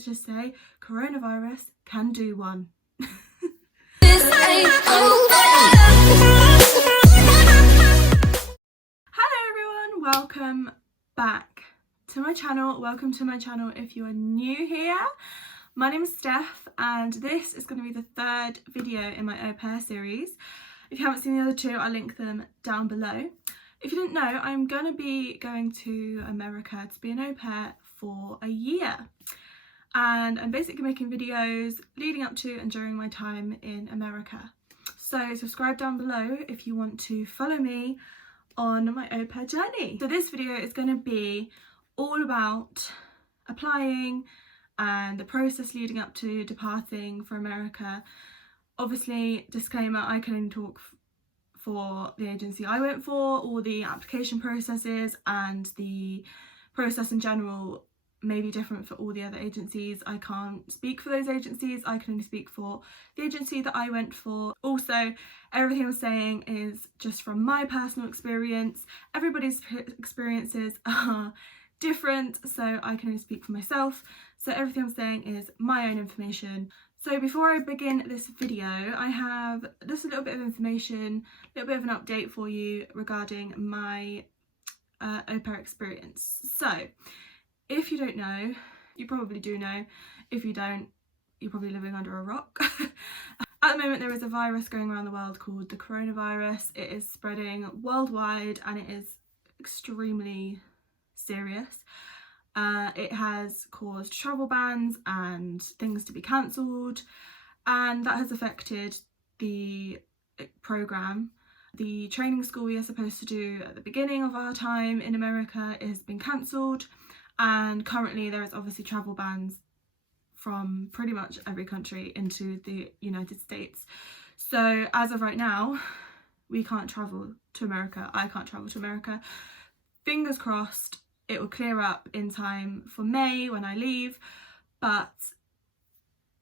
let's just say coronavirus can do one. Hello everyone, welcome back to my channel. Welcome to my channel if you are new here. My name is Stef and this is going to be the third video in my au pair series. If you haven't seen the other two, I'll link them down below. If you didn't know, I'm going to be going to America to be an au pair for a year. And I'm basically making videos leading up to and during my time in America. So subscribe down below if you want to follow me on my au pair journey. So this video is going to be all about applying and the process leading up to departing for America. Obviously, disclaimer, I can only talk for the agency I went for. All the application processes and the process in general may be different for all the other agencies. I can't speak for those agencies, I can only speak for the agency that I went for. Also, everything I'm saying is just from my personal experience. Everybody's experiences are different, so I can only speak for myself. So everything I'm saying is my own information. So before I begin this video, I have just a little bit of information, a little bit of an update for you regarding my au pair experience. So if you don't know, you probably do know. If you don't, you're probably living under a rock. At the moment there is a virus going around the world called the coronavirus. It is spreading worldwide and it is extremely serious. It has caused travel bans and things to be cancelled, and that has affected the programme. The training school we are supposed to do at the beginning of our time in America has been cancelled, and currently there is obviously travel bans from pretty much every country into the United States. So as of right now, we can't travel to America. I can't travel to America. Fingers crossed it will clear up in time for May when I leave, but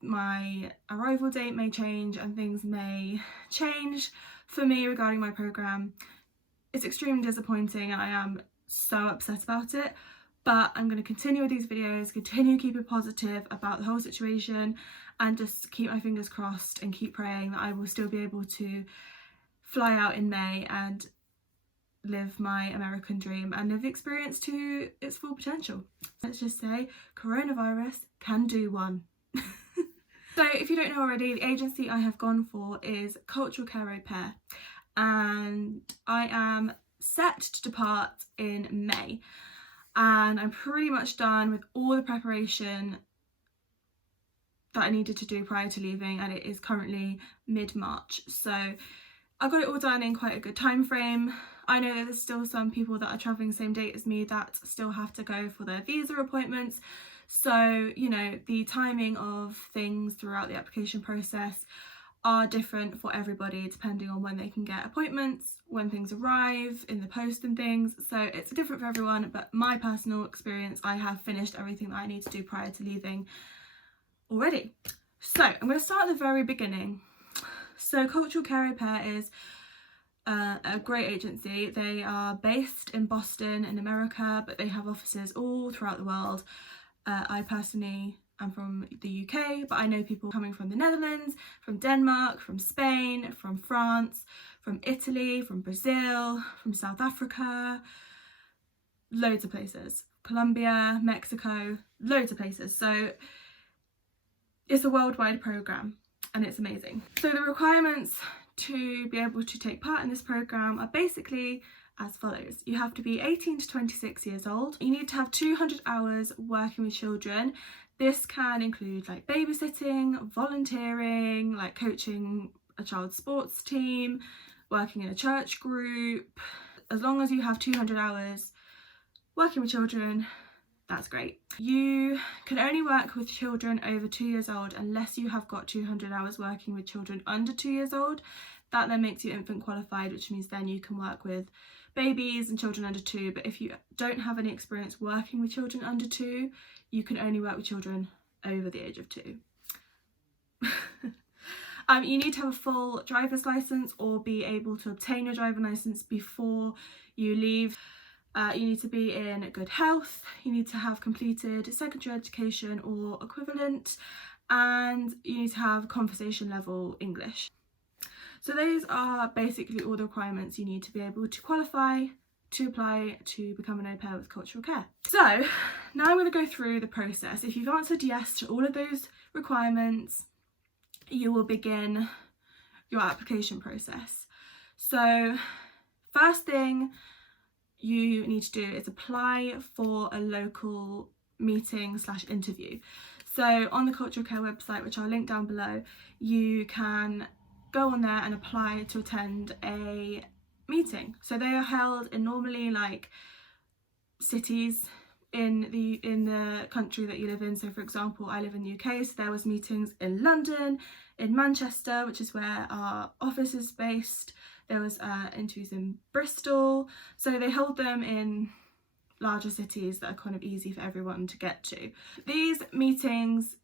my arrival date may change and things may change for me regarding my programme. It's extremely disappointing and I am so upset about it, but I'm going to continue with these videos, continue keeping positive about the whole situation, and just keep my fingers crossed and keep praying that I will still be able to fly out in May and live my American dream and live the experience to its full potential. Let's just say coronavirus can do one. So if you don't know already, the agency I have gone for is Cultural Care Au Pair, and I am set to depart in May, and I'm pretty much done with all the preparation that I needed to do prior to leaving, and it is currently mid-March, so I got it all done in quite a good time frame. I know that there's still some people that are travelling the same date as me that still have to go for their visa appointments. So, you know, the timing of things throughout the application process are different for everybody depending on when they can get appointments, when things arrive in the post and things. So it's different for everyone, but my personal experience, I have finished everything that I need to do prior to leaving already. So I'm going to start at the very beginning. So Cultural Care Au Pair is a great agency. They are based in Boston in America, but they have offices all throughout the world. I personally am from the UK, but I know people coming from the Netherlands, from Denmark, from Spain, from France, from Italy, from Brazil, from South Africa, loads of places. Colombia, Mexico, loads of places. So it's a worldwide programme and it's amazing. So the requirements to be able to take part in this programme are basically as follows. You have to be 18 to 26 years old. You need to have 200 hours working with children. This can include like babysitting, volunteering, like coaching a child's sports team, working in a church group. As long as you have 200 hours working with children, that's great. You can only work with children over 2 years old unless you have got 200 hours working with children under 2 years old. That then makes you infant qualified, which means then you can work with babies and children under 2. But if you don't have any experience working with children under 2, you can only work with children over the age of 2. You need to have a full driver's license or be able to obtain your driving license before you leave. You need to be in good health, you need to have completed secondary education or equivalent, and you need to have conversation level English. So those are basically all the requirements you need to be able to qualify to apply to become an au pair with cultural care. So now I'm going to go through the process. If you've answered yes to all of those requirements, you will begin your application process. So first thing you need to do is apply for a local meeting / interview. So on the cultural care website, which I'll link down below, you can go on there and apply to attend a meeting. So they are held in normally like cities in the country that you live in. So for example, I live in the UK, so there was meetings in London, in Manchester, which is where our office is based. There was interviews in Bristol. So they hold them in larger cities that are kind of easy for everyone to get to. These meetings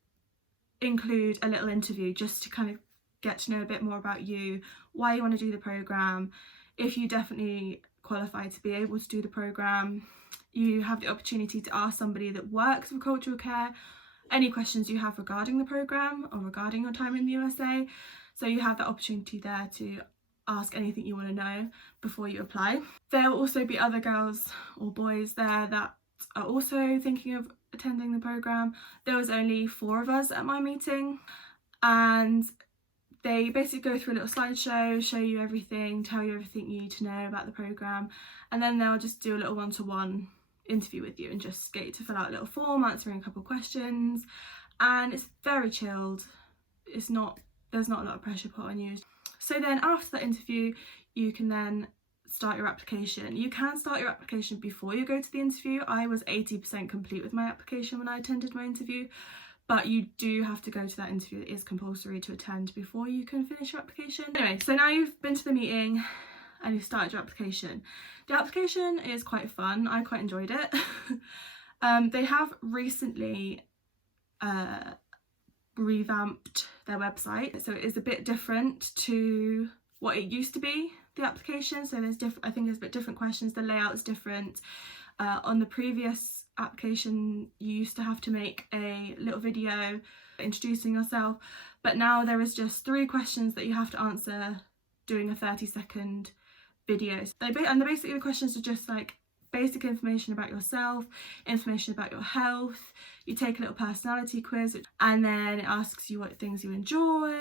include a little interview just to kind of get to know a bit more about you, why you want to do the programme, if you definitely qualify to be able to do the programme. You have the opportunity to ask somebody that works with cultural care any questions you have regarding the programme or regarding your time in the USA. So you have that opportunity there to ask anything you want to know before you apply. There will also be other girls or boys there that are also thinking of attending the programme. There was only 4 of us at my meeting, and they basically go through a little slideshow, show you everything, tell you everything you need to know about the programme, and then they'll just do a little one-to-one interview with you and just get you to fill out a little form, answering a couple of questions, and it's very chilled. There's not a lot of pressure put on you. So then after that interview, you can then start your application. You can start your application before you go to the interview. I was 80% complete with my application when I attended my interview, but you do have to go to that interview. It is compulsory to attend before you can finish your application. Anyway, so now you've been to the meeting and you've started your application. The application is quite fun. I quite enjoyed it. They have recently revamped their website, so it is a bit different to what it used to be, the application. So there's I think there's a bit different questions, the layout is different. On the previous application you used to have to make a little video introducing yourself, but now there is just 3 questions that you have to answer doing a 30-second video. And basically the questions are just like basic information about yourself, information about your health. You take a little personality quiz, and then it asks you what things you enjoy,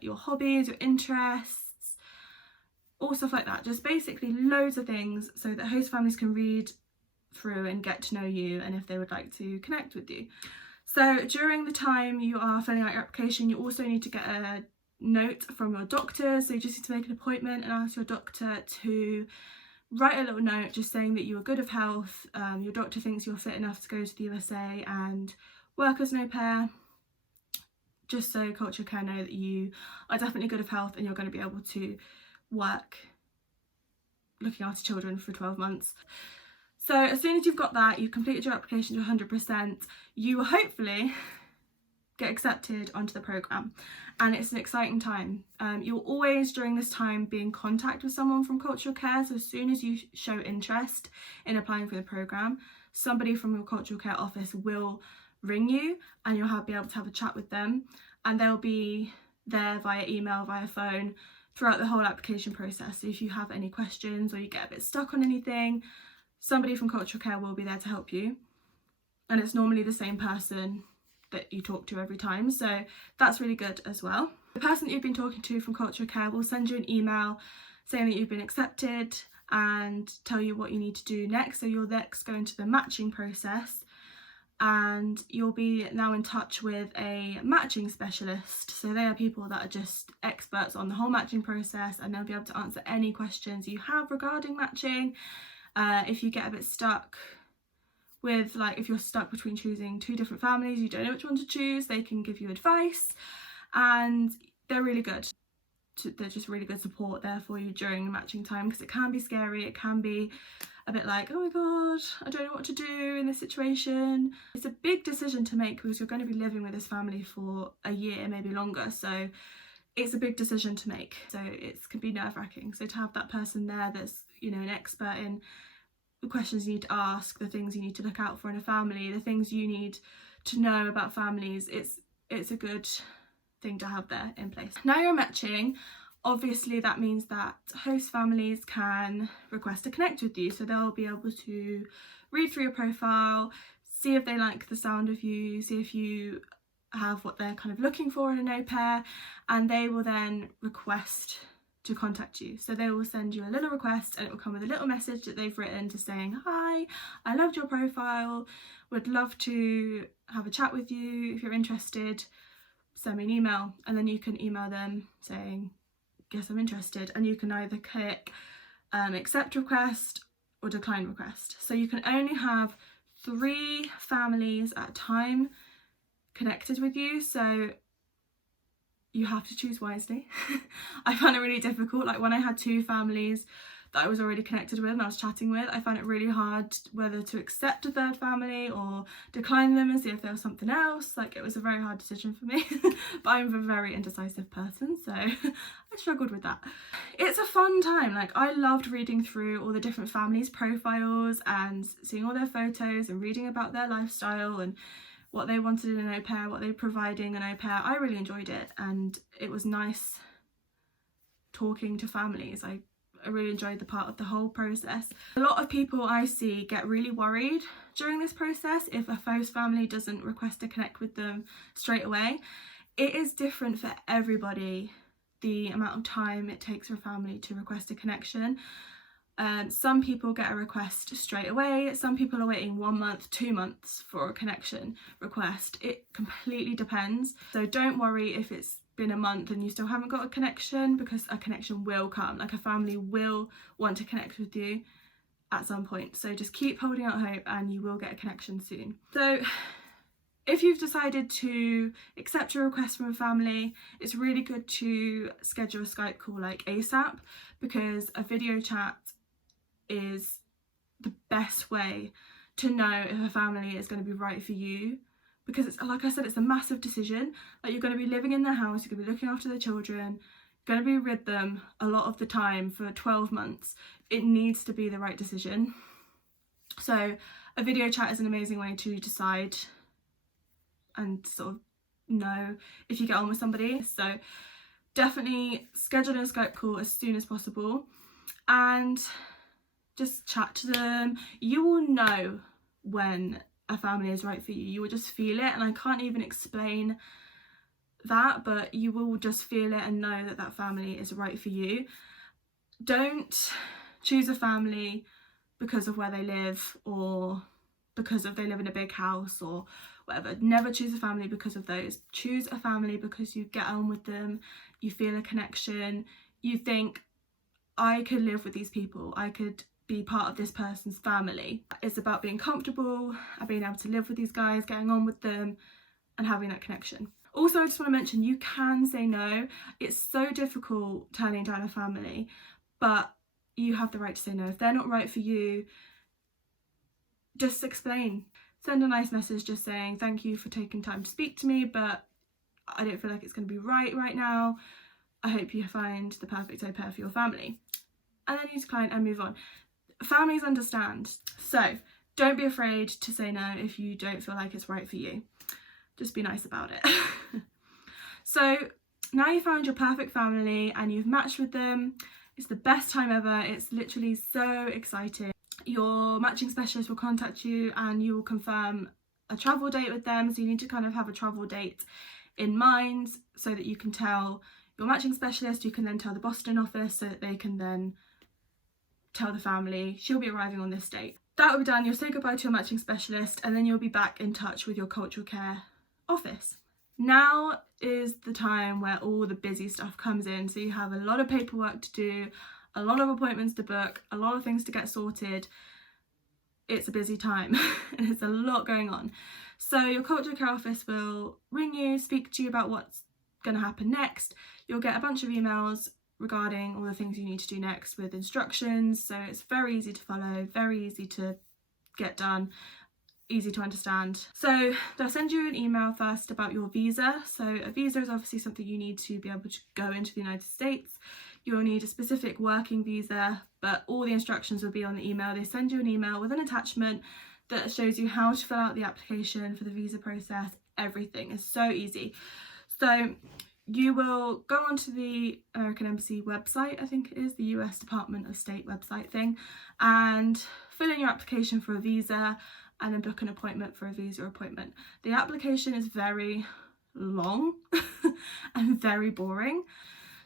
your hobbies, your interests, all stuff like that. Just basically loads of things so that host families can read through and get to know you, and if they would like to connect with you. So during the time you are filling out your application, you also need to get a note from your doctor. So you just need to make an appointment and ask your doctor to write a little note just saying that you are good of health, your doctor thinks you're fit enough to go to the USA and work as an au pair, just so cultural care know that you are definitely good of health and you're going to be able to work looking after children for 12 months. So as soon as you've got that, you've completed your application to 100%, you will hopefully get accepted onto the programme, and it's an exciting time. You'll always during this time be in contact with someone from cultural care, so as soon as you show interest in applying for the programme, somebody from your cultural care office will ring you and you'll be able to have a chat with them, and they'll be there via email, via phone throughout the whole application process. So if you have any questions or you get a bit stuck on anything, somebody from cultural care will be there to help you, and it's normally the same person that you talk to every time, so that's really good as well. The person that you've been talking to from cultural care will send you an email saying that you've been accepted and tell you what you need to do next. So you'll next go into the matching process, and you'll be now in touch with a matching specialist. So they are people that are just experts on the whole matching process, and they'll be able to answer any questions you have regarding matching. If you get a bit stuck with, like, if you're stuck between choosing 2 different families, you don't know which one to choose, they can give you advice, and they're really good. They're just really good support there for you during the matching time, because it can be scary, it can be a bit like, oh my god, I don't know what to do in this situation. It's a big decision to make because you're going to be living with this family for a year, maybe longer, so it's a big decision to make. So it can be nerve-wracking. So to have that person there that's you know, an expert in the questions you need to ask, the things you need to look out for in a family, the things you need to know about families. It's a good thing to have there in place. Now you're matching, obviously that means that host families can request to connect with you, so they'll be able to read through your profile, see if they like the sound of you, see if you have what they're kind of looking for in an au pair, and they will then request to contact you. So they will send you a little request, and it will come with a little message that they've written to saying, hi, I loved your profile, would love to have a chat with you. If you're interested, send me an email. And then you can email them saying, yes, I'm interested, and you can either click accept request or decline request. So you can only have 3 families at a time connected with you, so you have to choose wisely. I found it really difficult, like when I had 2 families that I was already connected with and I was chatting with, I found it really hard whether to accept a 3rd family or decline them and see if there was something else. Like, it was a very hard decision for me. But I'm a very indecisive person, so I struggled with that. It's a fun time. Like, I loved reading through all the different families' profiles and seeing all their photos and reading about their lifestyle and what they wanted in an au pair, what they were providing an au pair. I really enjoyed it, and it was nice talking to families. I really enjoyed the part of the whole process. A lot of people I see get really worried during this process if a host family doesn't request to connect with them straight away. It is different for everybody, the amount of time it takes for a family to request a connection. Some people get a request straight away, some people are waiting 1 month, 2 months for a connection request. It completely depends. So don't worry if it's been a month and you still haven't got a connection, because a connection will come. Like, a family will want to connect with you at some point. So just keep holding out hope and you will get a connection soon. So if you've decided to accept a request from a family, it's really good to schedule a Skype call like ASAP, because a video chat is the best way to know if a family is going to be right for you, because it's, like I said, it's a massive decision. Like, you're going to be living in their house, you're going to be looking after their children, going to be with them a lot of the time for 12 months. It needs to be the right decision. So a video chat is an amazing way to decide and sort of know if you get on with somebody. So definitely schedule a Skype call as soon as possible and just chat to them. You will know when a family is right for you. You will just feel it, and I can't even explain that, but you will just feel it and know that that family is right for you. Don't choose a family because of where they live or because of they live in a big house or whatever. Never choose a family because of those. Choose a family because you get on with them, you feel a connection, you think, I could live with these people, I could be part of this person's family. It's about being comfortable and being able to live with these guys, getting on with them and having that connection. Also, I just want to mention, you can say no. It's so difficult turning down a family, but you have the right to say no. If they're not right for you, just explain. Send a nice message just saying, thank you for taking time to speak to me, but I don't feel like it's going to be right now. I hope you find the perfect au pair for your family. And then you decline and move on. Families understand. So don't be afraid to say no if you don't feel like it's right for you. Just be nice about it. So now you found your perfect family and you've matched with them. It's the best time ever. It's literally so exciting. Your matching specialist will contact you and you will confirm a travel date with them. So you need to kind of have a travel date in mind so that you can tell your matching specialist. You can then tell the Boston office so that they can then tell the family she'll be arriving on this date. That will be done. You'll say goodbye to your matching specialist and then you'll be back in touch with your cultural care office. Now is the time where all the busy stuff comes in. So you have a lot of paperwork to do, a lot of appointments to book, a lot of things to get sorted. It's a busy time and it's a lot going on. So your cultural care office will ring you, speak to you about what's going to happen next. You'll get a bunch of emails regarding all the things you need to do next with instructions. So it's very easy to follow, very easy to get done, easy to understand. So they'll send you an email first about your visa. So a visa is obviously something you need to be able to go into the United States. you'll need a specific working visa, but all the instructions will be on the email. They send you an email with an attachment that shows you how to fill out the application for the visa process. Everything is so easy. So you will go onto the American Embassy website, I think it is, the US Department of State website thing, and fill in your application for a visa and then book an appointment for a visa appointment. The application is very long and very boring.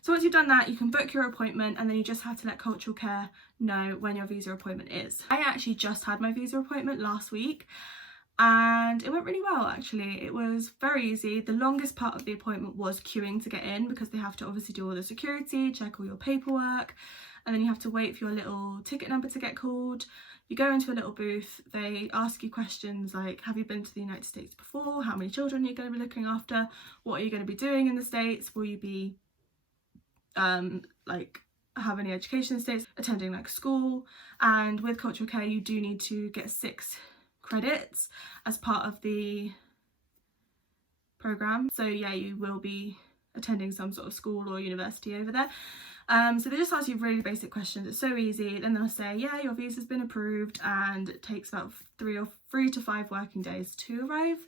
So once you've done that, you can book your appointment, and then you just have to let Cultural Care know when your visa appointment is. I actually just had my visa appointment last week, and it went really well actually. It was very easy. The longest part of the appointment was queuing to get in, because they have to obviously do all the security, check all your paperwork, and then you have to wait for your little ticket number to get called. You go into a little booth, they ask you questions like, have you been to the United States before? How many children are you going to be looking after? What are you going to be doing in the States? Will you be like have any education in the States, attending like school? And with Cultural Care you do need to get 6 credits as part of the program. So yeah, you will be attending some sort of school or university over there. So they just ask you really basic questions. It's so easy. Then they'll say, yeah, your visa's been approved, and it takes about 3 to 5 working days to arrive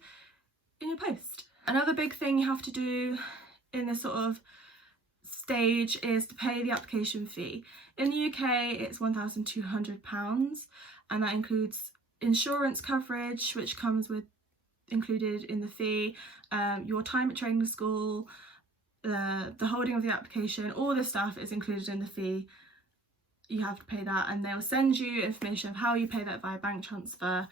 in your post. Another big thing you have to do in this sort of stage is to pay the application fee. In the UK it's £1,200, and that includes insurance coverage, which comes with included in the fee, your time at training school, the holding of the application, all this stuff is included in the fee. You have to pay that, and they'll send you information of how you pay that via bank transfer.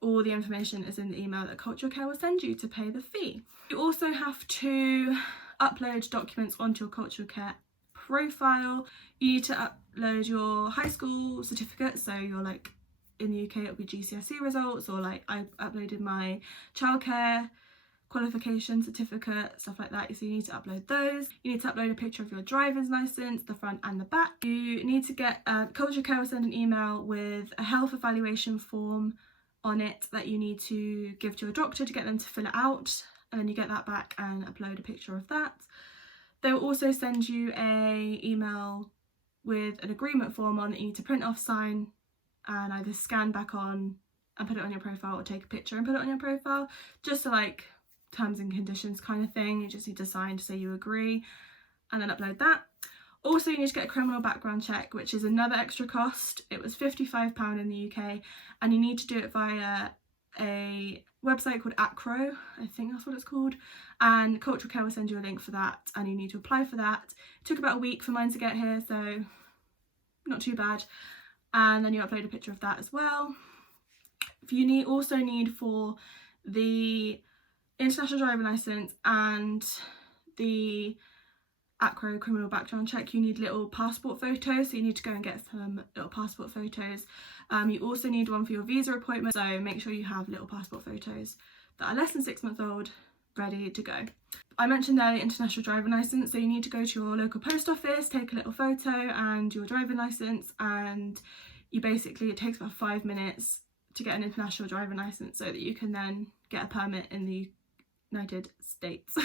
All the information is in the email that Cultural Care will send you to pay the fee. You also have to upload documents onto your Cultural Care profile. You need to upload your high school certificate, so you're like, in the UK it'll be GCSE results, or like I uploaded my childcare qualification certificate, stuff like that. So you need to upload those. You need to upload a picture of your driver's license, the front and the back. You need to get Cultural Care will send an email with a health evaluation form on it that you need to give to your doctor to get them to fill it out, and then you get that back and upload a picture of that. They will also send you a email with an agreement form on that you need to print off, sign, and either scan back on and put it on your profile, or take a picture and put it on your profile, just to like terms and conditions kind of thing. You just need to sign to say you agree, and then upload that. Also, you need to get a criminal background check, which is another extra cost. It was £55 in the UK, and you need to do it via a website called xoxo, I think that's what it's called, and Cultural Care will send you a link for that, and you need to apply for that. It took about a week for mine to get here, so not too bad. And then you upload a picture of that as well. You also need for the international driving licence and the ACRO criminal background check, you need little passport photos, so you need to go and get some little passport photos. You also need one for your visa appointment, so make sure you have little passport photos that are less than 6 months old ready to go. I mentioned there the international driving licence, so you need to go to your local post office, take a little photo and your driving licence, and you basically, it takes about 5 minutes to get an international driving licence so that you can then get a permit in the United States.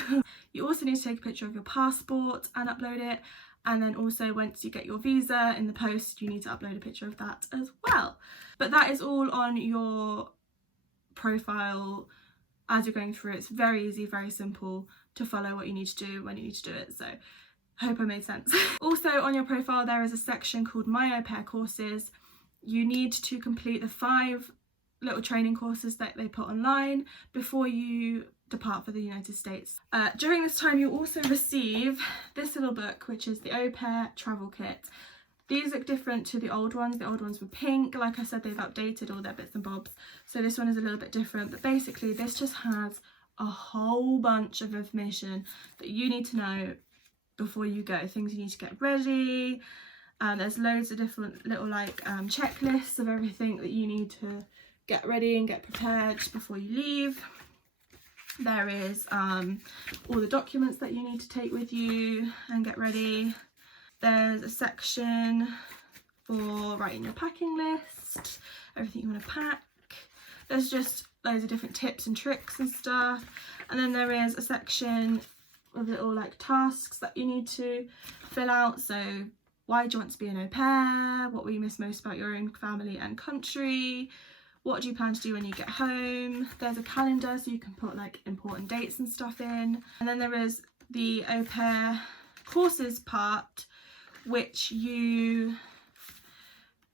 You also need to take a picture of your passport and upload it, and then also once you get your visa in the post, you need to upload a picture of that as well. But that is all on your profile as you're going through. It's very easy, very simple to follow what you need to do when you need to do it, so I hope I made sense. Also on your profile there is a section called My Au Pair Courses. You need to complete the 5 little training courses that they put online before you depart for the United States. During this time you also receive this little book, which is the Au Pair Travel Kit. These look different to the old ones. The old ones were pink. Like I said, they've updated all their bits and bobs, so this one is a little bit different, but basically this just has a whole bunch of information that you need to know before you go. Things you need to get ready. There's loads of different little like checklists of everything that you need to get ready and get prepared before you leave. There is all the documents that you need to take with you and get ready. There's a section for writing your packing list, everything you want to pack. There's just loads of different tips and tricks and stuff. And then there is a section of little like tasks that you need to fill out. So why do you want to be an au pair? What will you miss most about your own family and country? What do you plan to do when you get home? There's a calendar so you can put like important dates and stuff in. And then there is the au pair courses part, which you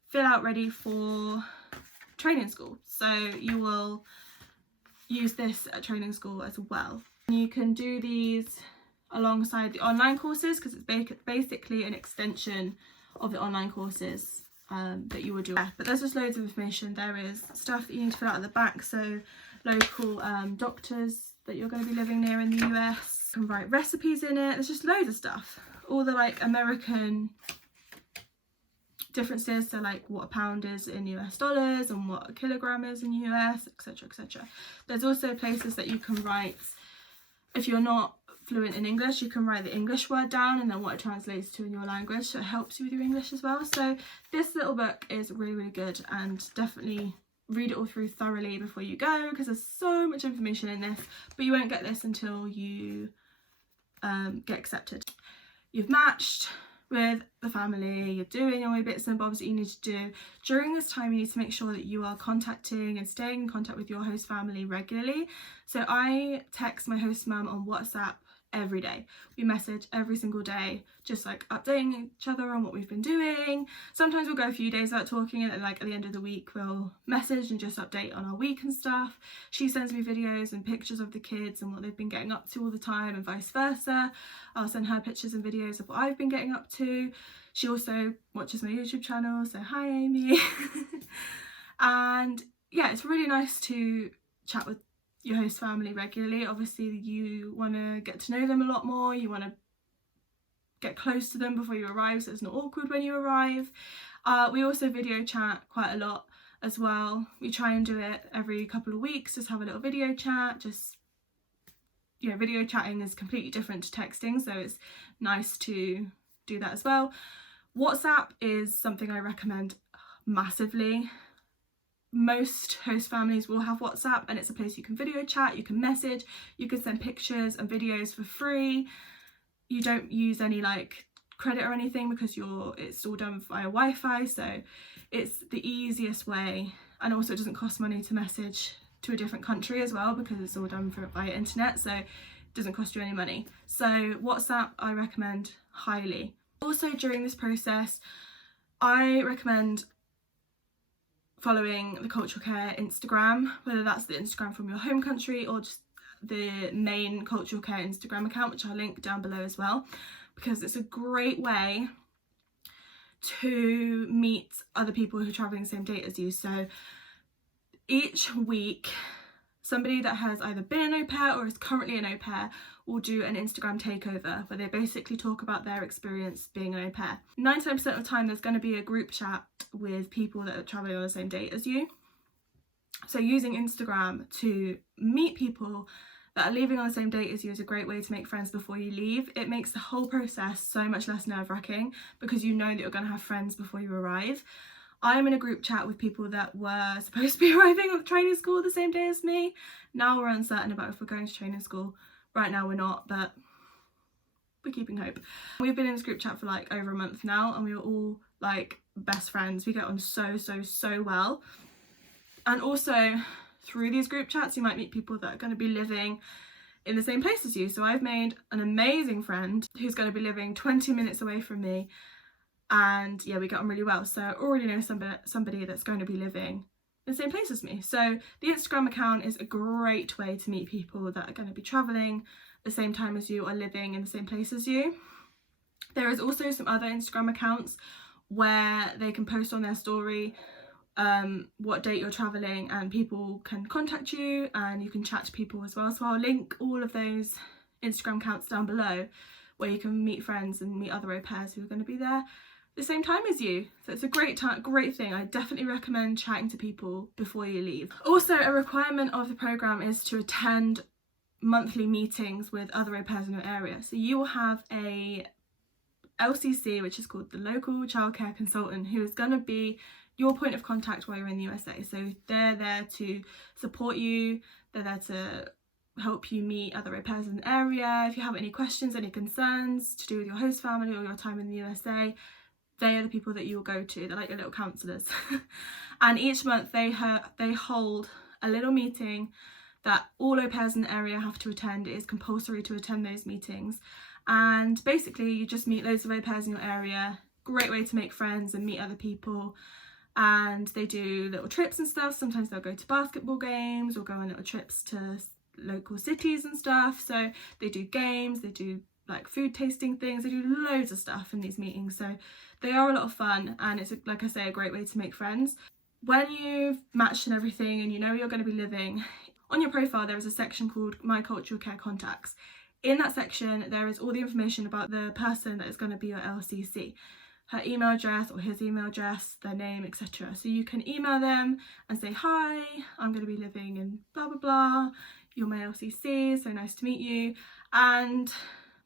fill out ready for training school. So you will use this at training school as well. You can do these alongside the online courses because it's basically an extension of the online courses that you would do. But there's just loads of information. There is stuff that you need to fill out at the back, so local doctors that you're going to be living near in the US, you can write recipes in it. There's just loads of stuff, all the like American differences, so like what a pound is in US dollars and what a kilogram is in US, etc, etc. There's also places that you can write, if you're not fluent in English, you can write the English word down and then what it translates to in your language, so it helps you with your English as well. So this little book is really good, and definitely read it all through thoroughly before you go, because there's so much information in this, but you won't get this until you get accepted. You've matched with the family, you're doing all your bits and bobs that you need to do. During this time you need to make sure that you are contacting and staying in contact with your host family regularly. So I text my host mum on WhatsApp every day. We message every single day, just like updating each other on what we've been doing. Sometimes we'll go a few days without talking, and then like at the end of the week we'll message and just update on our week and stuff. She sends me videos and pictures of the kids and what they've been getting up to all the time, and vice versa. I'll send her pictures and videos of what I've been getting up to. She also watches my YouTube channel, so hi Amy. And yeah, it's really nice to chat with your host family regularly. Obviously you want to get to know them a lot more, you want to get close to them before you arrive so it's not awkward when you arrive. We also video chat quite a lot as well. We try and do it every couple of weeks, just have a little video chat. Just, you know, video chatting is completely different to texting, so it's nice to do that as well. WhatsApp is something I recommend massively. Most host families will have WhatsApp, and it's a place you can video chat, you can message, you can send pictures and videos for free. You don't use any like credit or anything because it's all done via Wi-Fi, so it's the easiest way. And also it doesn't cost money to message to a different country as well, because it's all done via internet, so it doesn't cost you any money. So WhatsApp I recommend highly. Also during this process I recommend following the Cultural Care Instagram, whether that's the Instagram from your home country or just the main Cultural Care Instagram account, which I'll link down below as well, because it's a great way to meet other people who are traveling the same date as you. So each week somebody that has either been an au pair or is currently an au pair will do an Instagram takeover where they basically talk about their experience being an au pair. 99% of the time there's going to be a group chat with people that are travelling on the same date as you. So using Instagram to meet people that are leaving on the same date as you is a great way to make friends before you leave. It makes the whole process so much less nerve-wracking because you know that you're going to have friends before you arrive. I'm in a group chat with people that were supposed to be arriving at training school the same day as me. Now we're uncertain about if we're going to training school. Right now we're not, but we're keeping hope. We've been in this group chat for like over a month now, and we were all like best friends. We get on so well. And also through these group chats you might meet people that are going to be living in the same place as you. So I've made an amazing friend who's going to be living 20 minutes away from me, and yeah, we get on really well. So I already know somebody that's going to be living in the same place as me. So the Instagram account is a great way to meet people that are going to be travelling the same time as you or living in the same place as you. There is also some other Instagram accounts where they can post on their story what date you're travelling, and people can contact you and you can chat to people as well. So I'll link all of those Instagram accounts down below where you can meet friends and meet other au pairs who are going to be there the same time as you. So it's a great thing. I definitely recommend chatting to people before you leave. Also, a requirement of the programme is to attend monthly meetings with other au pairs in your area. So you will have a LCC, which is called the Local Childcare Consultant, who is going to be your point of contact while you're in the USA. So they're there to support you, they're there to help you meet other au pairs in the area. If you have any questions, any concerns to do with your host family or your time in the USA, they are the people that you will go to. They're like your little counsellors. And each month they hold a little meeting that all au pairs in the area have to attend. It is compulsory to attend those meetings. And basically you just meet loads of au pairs in your area. Great way to make friends and meet other people. And they do little trips and stuff. Sometimes they'll go to basketball games or go on little trips to local cities and stuff. So they do games, they do like food tasting things, they do loads of stuff in these meetings. So they are a lot of fun, and it's, like I say, a great way to make friends. When you've matched and everything and you know where you're going to be living, on your profile there is a section called My Cultural Care Contacts. In that section there is all the information about the person that is going to be your LCC. Her email address or his email address, their name, etc. So you can email them and say, hi, I'm going to be living in blah blah blah, you're my LCC, so nice to meet you. And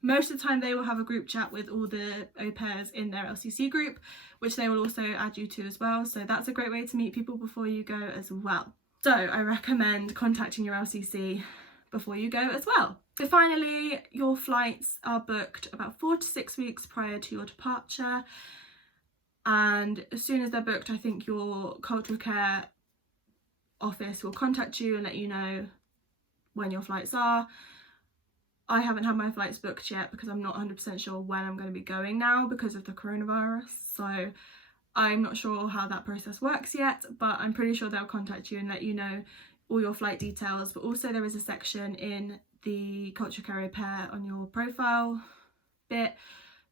most of the time they will have a group chat with all the au pairs in their LCC group, which they will also add you to as well. So that's a great way to meet people before you go as well. So I recommend contacting your LCC before you go as well. So finally, your flights are booked about 4 to 6 weeks prior to your departure. And as soon as they're booked, I think your cultural care office will contact you and let you know when your flights are. I haven't had my flights booked yet because I'm not 100% sure when I'm going to be going now because of the coronavirus. So I'm not sure how that process works yet, but I'm pretty sure they'll contact you and let you know all your flight details. But also there is a section in the cultural care au pair on your profile bit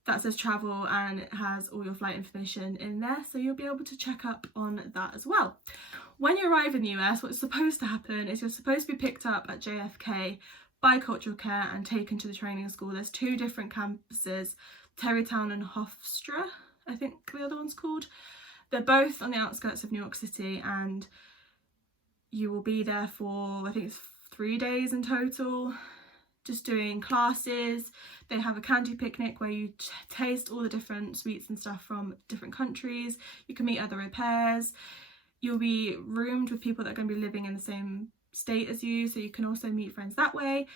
that says travel, and it has all your flight information in there, so you'll be able to check up on that as well. When you arrive in the US, what's supposed to happen is you're supposed to be picked up at JFK by cultural care and taken to the training school. There's 2 different campuses, Terrytown and Hofstra, I think the other one's called. They're both on the outskirts of New York City, and you will be there for, I think it's 3 days in total, just doing classes. They have a candy picnic where you taste all the different sweets and stuff from different countries. You can meet other au pairs. You'll be roomed with people that are going to be living in the same state as you, so you can also meet friends that way.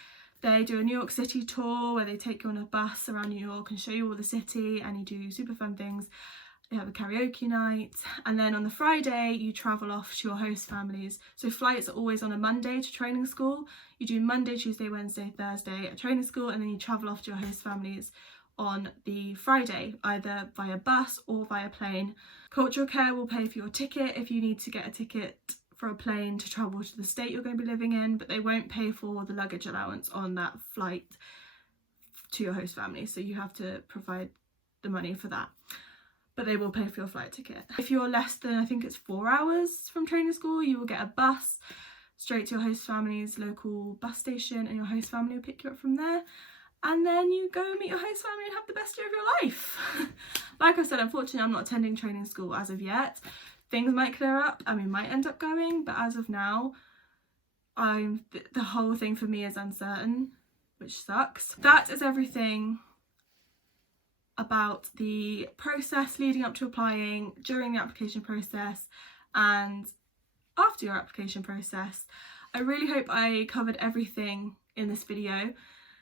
They do a New York City tour where they take you on a bus around New York and show you all the city, and you do super fun things. They have a karaoke night, and then on the Friday you travel off to your host families. So flights are always on a Monday to training school. You do Monday, Tuesday, Wednesday, Thursday at training school, and then you travel off to your host families on the Friday, either via bus or via plane. Cultural care will pay for your ticket if you need to get a ticket for a plane to travel to the state you're going to be living in, but they won't pay for the luggage allowance on that flight to your host family, so you have to provide the money for that. But they will pay for your flight ticket. If you're less than, I think it's 4 hours from training school, you will get a bus straight to your host family's local bus station, and your host family will pick you up from there. And then you go meet your host family and have the best year of your life. Like I said, unfortunately, I'm not attending training school as of yet. Things might clear up and we might end up going, but as of now, the whole thing for me is uncertain, which sucks. That is everything about the process leading up to applying, during the application process, and after your application process. I really hope I covered everything in this video.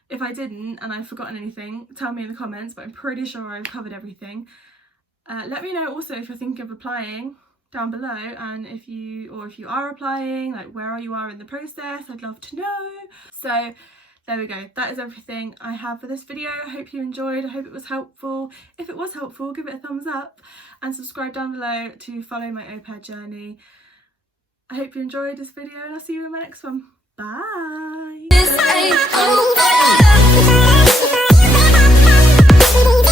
If I didn't and I've forgotten anything, tell me in the comments, but I'm pretty sure I've covered everything. Let me know also if you're thinking of applying down below, and if you are applying, like where you are in the process. I'd love to know. So there we go, that is everything I have for this video. I hope you enjoyed, I hope it was helpful. If it was helpful, give it a thumbs up and subscribe down below to follow my au pair journey. I hope you enjoyed this video, and I'll see you in my next one. Bye!